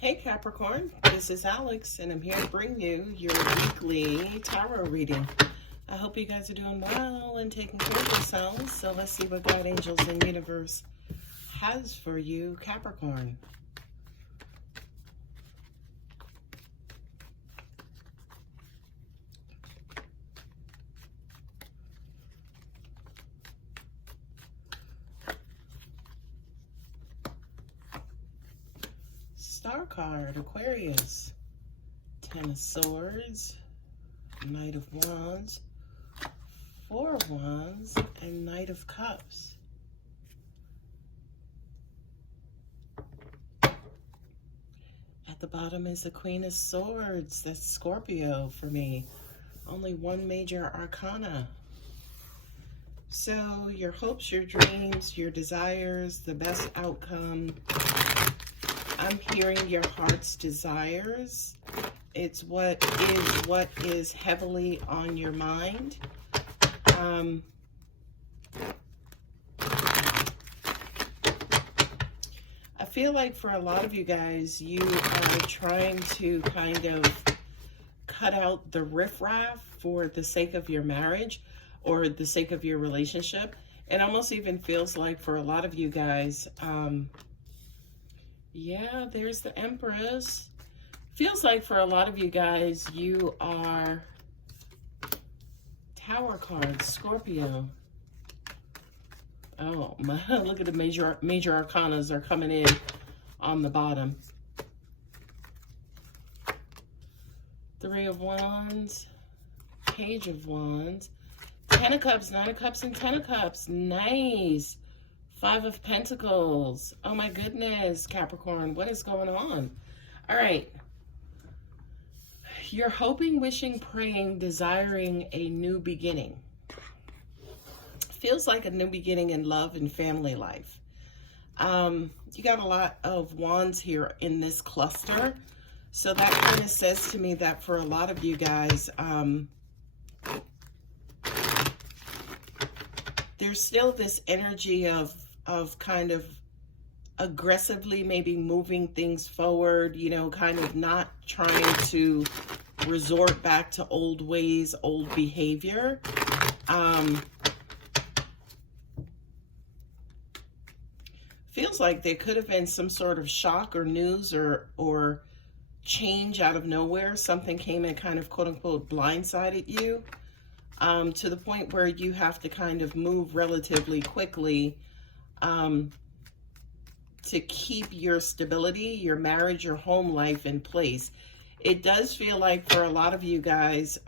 Hey Capricorn, this is Alex and I'm here to bring you your weekly tarot reading. I hope you guys are doing well and taking care of yourselves. So let's see what God, angels, and universe has for you, Capricorn. Star card, Aquarius, Ten of Swords, Knight of Wands, Four of Wands, and Knight of Cups. At the bottom is the Queen of Swords. That's Scorpio for me. Only one major arcana. So your hopes, your dreams, your desires, the best outcome. I'm hearing your heart's desires. It's what is heavily on your mind. I feel like for a lot of you guys, you are trying to kind of cut out the riffraff for the sake of your marriage or the sake of your relationship. It almost even feels like for a lot of you guys, yeah, there's the Empress. Feels like for a lot of you guys, you are Tower cards, Scorpio. Oh, my, look at the major arcanas are coming in on the bottom. Three of Wands, Page of Wands, Ten of Cups, Nine of Cups, and Ten of Cups. Nice. Five of Pentacles. Oh my goodness, Capricorn, what is going on? All right. You're hoping, wishing, praying, desiring a new beginning. Feels like a new beginning in love and family life. You got a lot of wands here in this cluster. So that kind of says to me that for a lot of you guys, there's still this energy of kind of aggressively maybe moving things forward, you know, kind of not trying to resort back to old ways, old behavior. Feels like there could have been some sort of shock or news or change out of nowhere. Something came and kind of quote unquote blindsided you to the point where you have to kind of move relatively quickly to keep your stability, your marriage, your home life in place. It does feel like for a lot of you guys,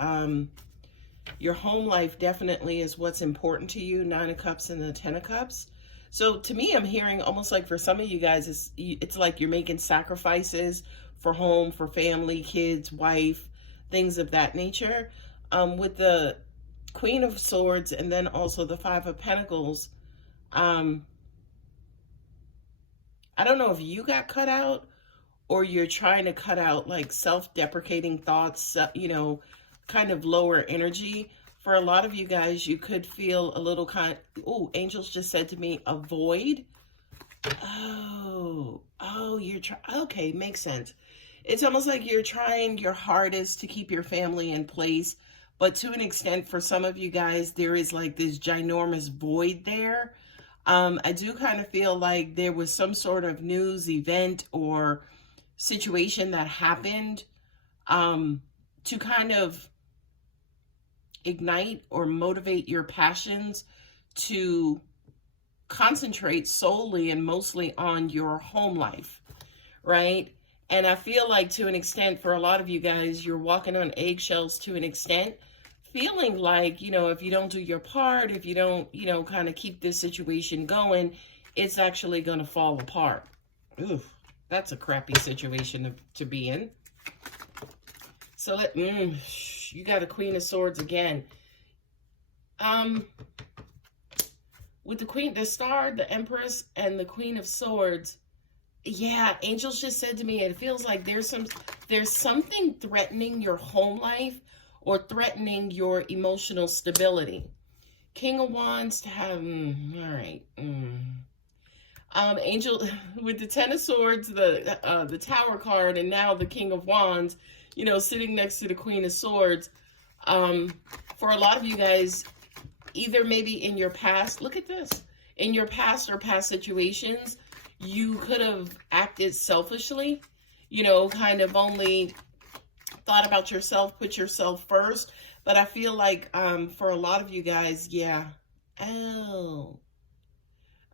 your home life definitely is what's important to you, Nine of Cups and the Ten of Cups. So to me, I'm hearing almost like for some of you guys, it's like you're making sacrifices for home, for family, kids, wife, things of that nature. With the Queen of Swords and then also the Five of Pentacles, I don't know if you got cut out or you're trying to cut out like self-deprecating thoughts, you know, kind of lower energy. For a lot of you guys, you could feel a little oh, angels just said to me, avoid. Oh, you're okay, makes sense. It's almost like you're trying your hardest to keep your family in place. But to an extent, for some of you guys, there is like this ginormous void there. I do kind of feel like there was some sort of news event or situation that happened to kind of ignite or motivate your passions to concentrate solely and mostly on your home life, right? And I feel like to an extent, for a lot of you guys, you're walking on eggshells to an extent, feeling like, you know, if you don't do your part, if you don't, you know, kind of keep this situation going, it's actually going to fall apart. Ooh, that's a crappy situation to be in. So you got a Queen of Swords again. With the Queen, the Star, the Empress, and the Queen of Swords, yeah, angels just said to me, it feels like there's something threatening your home life or threatening your emotional stability. King of Wands to have, all right. Angel with the Ten of Swords, the Tower card, and now the King of Wands, you know, sitting next to the Queen of Swords. For a lot of you guys, either maybe in your past, look at this, in your past or past situations, you could have acted selfishly, you know, kind of only thought about yourself, put yourself first. But I feel like for a lot of you guys, yeah. Oh.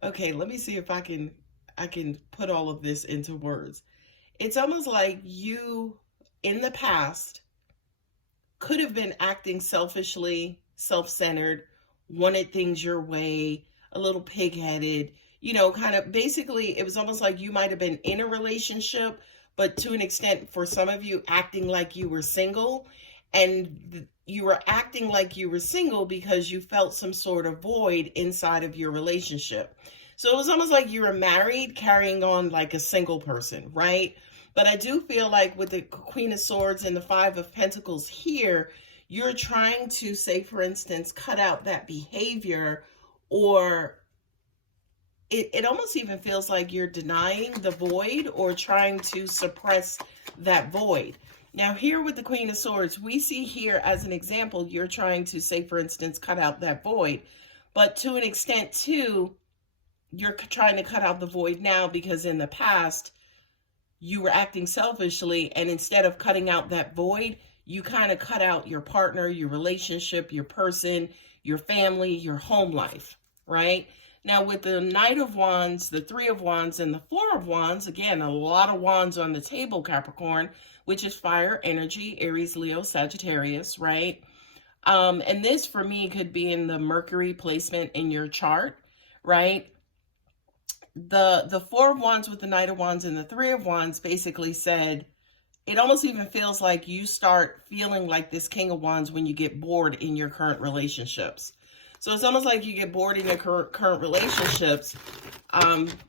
Okay, let me see if I can put all of this into words. It's almost like you in the past could have been acting selfishly, self-centered, wanted things your way, a little pig-headed, you know, kind of basically it was almost like you might have been in a relationship, but to an extent for some of you acting like you were single, and you were acting like you were single because you felt some sort of void inside of your relationship. So it was almost like you were married, carrying on like a single person, right? But I do feel like with the Queen of Swords and the Five of Pentacles here, you're trying to, say, for instance, cut out that behavior, or it almost even feels like you're denying the void or trying to suppress that void. Now here with the Queen of Swords, we see here as an example, you're trying to, say, for instance, cut out that void. But to an extent too, you're trying to cut out the void now because in the past, you were acting selfishly, and instead of cutting out that void, you kind of cut out your partner, your relationship, your person, your family, your home life, right? Now with the Knight of Wands, the Three of Wands, and the Four of Wands, again, a lot of wands on the table, Capricorn, which is fire energy, Aries, Leo, Sagittarius, right? And this for me could be in the Mercury placement in your chart, right? The Four of Wands with the Knight of Wands and the Three of Wands basically said, it almost even feels like you start feeling like this King of Wands when you get bored in your current relationships. So it's almost like you get bored in your current relationships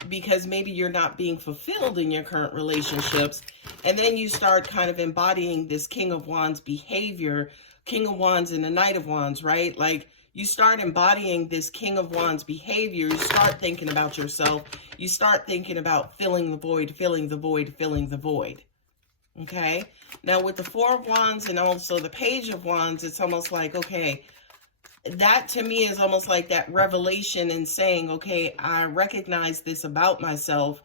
because maybe you're not being fulfilled in your current relationships. And then you start kind of embodying this King of Wands behavior, King of Wands and the Knight of Wands, right? Like you start embodying this King of Wands behavior. You start thinking about yourself. You start thinking about filling the void, filling the void, filling the void. Okay. Now with the Four of Wands and also the Page of Wands, it's almost like, okay, that to me is almost like that revelation and saying, okay, I recognize this about myself.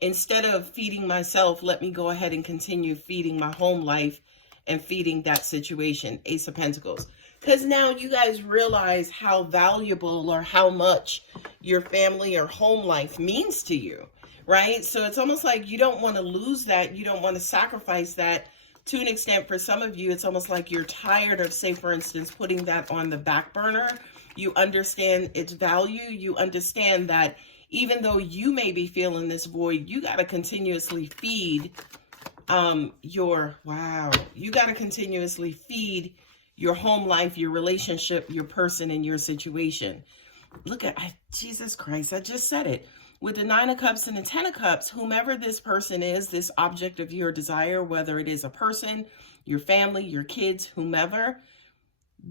Instead of feeding myself, let me go ahead and continue feeding my home life and feeding that situation. Ace of Pentacles. Because now you guys realize how valuable or how much your family or home life means to you, right? So it's almost like you don't want to lose that. You don't want to sacrifice that. To an extent, for some of you, it's almost like you're tired of, say, for instance, putting that on the back burner. You understand its value. You understand that even though you may be feeling this void, you got to continuously feed you got to continuously feed your home life, your relationship, your person, and your situation. Look at, Jesus Christ, I just said it. With the Nine of Cups and the Ten of Cups, whomever this person is, this object of your desire, whether it is a person, your family, your kids, whomever,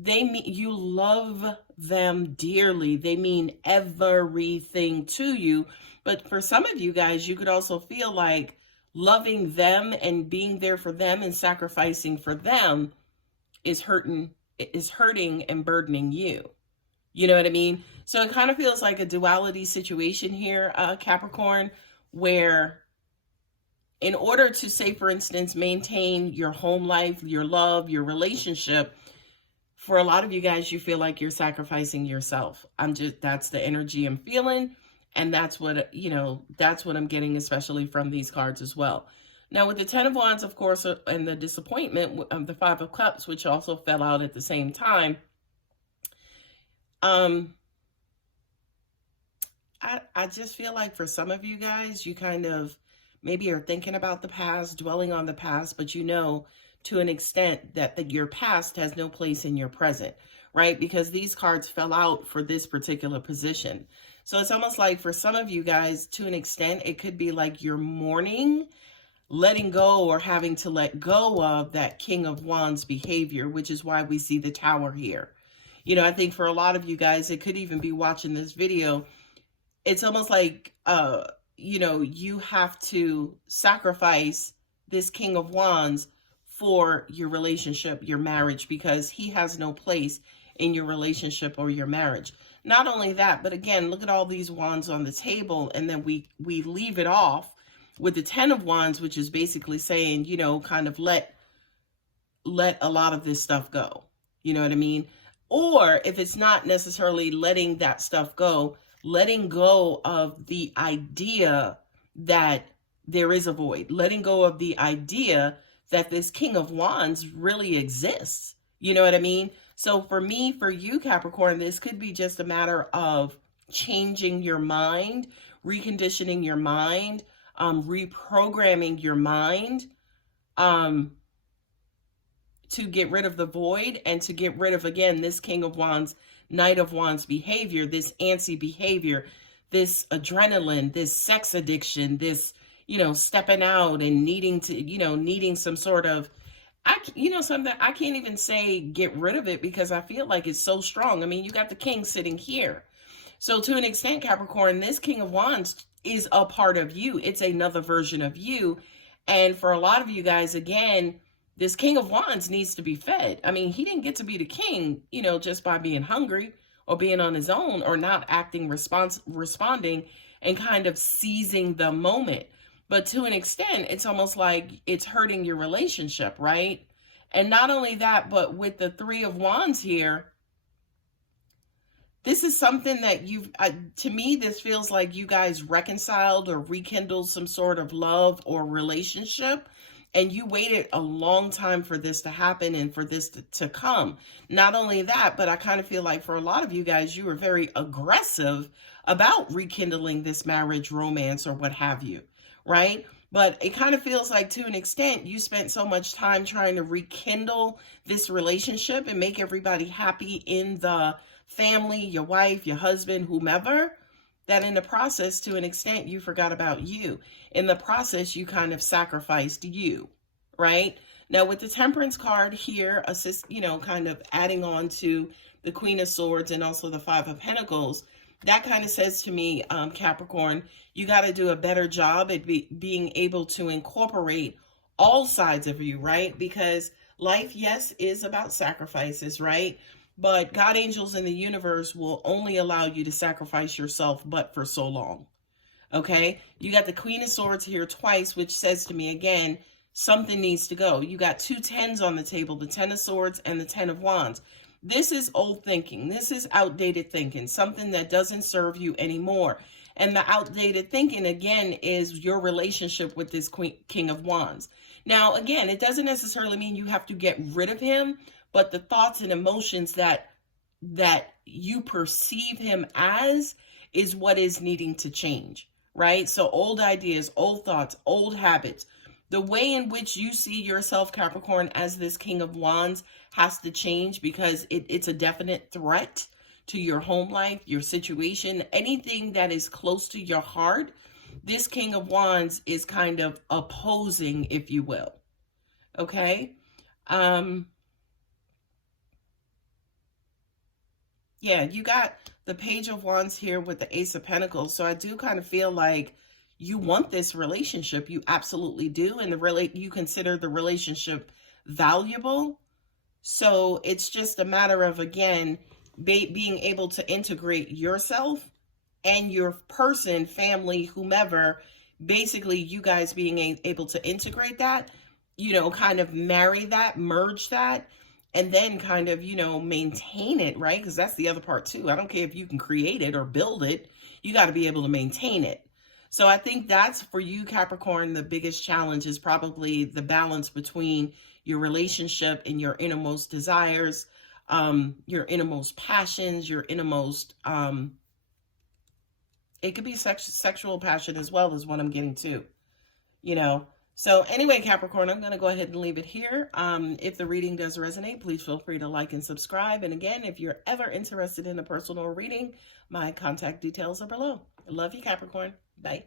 you love them dearly. They mean everything to you. But for some of you guys, you could also feel like loving them and being there for them and sacrificing for them is hurting and burdening you. You know what I mean? So it kind of feels like a duality situation here, Capricorn, where in order to, say, for instance, maintain your home life, your love, your relationship, for a lot of you guys, you feel like you're sacrificing yourself. That's the energy I'm feeling. And that's what, that's what I'm getting, especially from these cards as well. Now, with the Ten of Wands, of course, and the disappointment of the Five of Cups, which also fell out at the same time, I just feel like for some of you guys, you kind of maybe are thinking about the past, dwelling on the past, but you know to an extent that your past has no place in your present, right? Because these cards fell out for this particular position. So it's almost like for some of you guys, to an extent, it could be like you're mourning, letting go or having to let go of that King of Wands behavior, which is why we see the Tower here. I think for a lot of you guys, it could even be watching this video, it's almost like, you know, you have to sacrifice this King of Wands for your relationship, your marriage, because he has no place in your relationship or your marriage. Not only that, but again, look at all these wands on the table, and then we leave it off with the 10 of Wands, which is basically saying, you know, kind of let a lot of this stuff go. You know what I mean? Or if it's not necessarily letting that stuff go, letting go of the idea that there is a void, letting go of the idea that this King of Wands really exists. You know what I mean? So for me, for you, Capricorn, this could be just a matter of changing your mind, reconditioning your mind, reprogramming your mind, to get rid of the void and to get rid of, again, this King of Wands, Knight of Wands behavior, this antsy behavior, this adrenaline, this sex addiction, this, you know, stepping out and needing to, you know, needing some sort of, something I can't even say get rid of it because I feel like it's so strong. I mean, you got the king sitting here. So to an extent, Capricorn, this King of Wands is a part of you. It's another version of you. And for a lot of you guys, again, this King of Wands needs to be fed. I mean, he didn't get to be the king, you know, just by being hungry or being on his own or not acting responding and kind of seizing the moment. But to an extent, it's almost like it's hurting your relationship, right? And not only that, but with the 3 of Wands here, this is something that to me, this feels like you guys reconciled or rekindled some sort of love or relationship. And you waited a long time for this to happen and for this to come. Not only that, but I kind of feel like for a lot of you guys, you were very aggressive about rekindling this marriage, romance, or what have you, right? But it kind of feels like to an extent, you spent so much time trying to rekindle this relationship and make everybody happy in the family, your wife, your husband, whomever, that in the process, to an extent, you forgot about you. In the process, you kind of sacrificed you, right? Now, with the Temperance card here, kind of adding on to the Queen of Swords and also the 5 of Pentacles, that kind of says to me, Capricorn, you got to do a better job at being able to incorporate all sides of you, right? Because life, yes, is about sacrifices, right? But God, angels, in the universe will only allow you to sacrifice yourself, but for so long. Okay? You got the Queen of Swords here twice, which says to me, again, something needs to go. You got 2 10s on the table, the 10 of Swords and the 10 of Wands. This is old thinking. This is outdated thinking, something that doesn't serve you anymore. And the outdated thinking, again, is your relationship with this King of Wands. Now, again, it doesn't necessarily mean you have to get rid of him, but the thoughts and emotions that you perceive him as is what is needing to change, right? So old ideas, old thoughts, old habits, the way in which you see yourself, Capricorn, as this King of Wands has to change because it's a definite threat to your home life, your situation, anything that is close to your heart. This King of Wands is kind of opposing, if you will. Okay? Yeah, you got the Page of Wands here with the Ace of Pentacles. So I do kind of feel like you want this relationship. You absolutely do. And you consider the relationship valuable. So it's just a matter of, again, being able to integrate yourself and your person, family, whomever, basically you guys being able to integrate that, kind of marry that, merge that, and then kind of, maintain it, right? Because that's the other part too. I don't care if you can create it or build it. You got to be able to maintain it. So I think that's, for you, Capricorn, the biggest challenge is probably the balance between your relationship and your innermost desires, your innermost passions, your innermost, it could be sexual passion as well, is what I'm getting to, So anyway, Capricorn, I'm going to go ahead and leave it here. If the reading does resonate, please feel free to like and subscribe. And again, if you're ever interested in a personal reading, my contact details are below. I love you, Capricorn. Bye.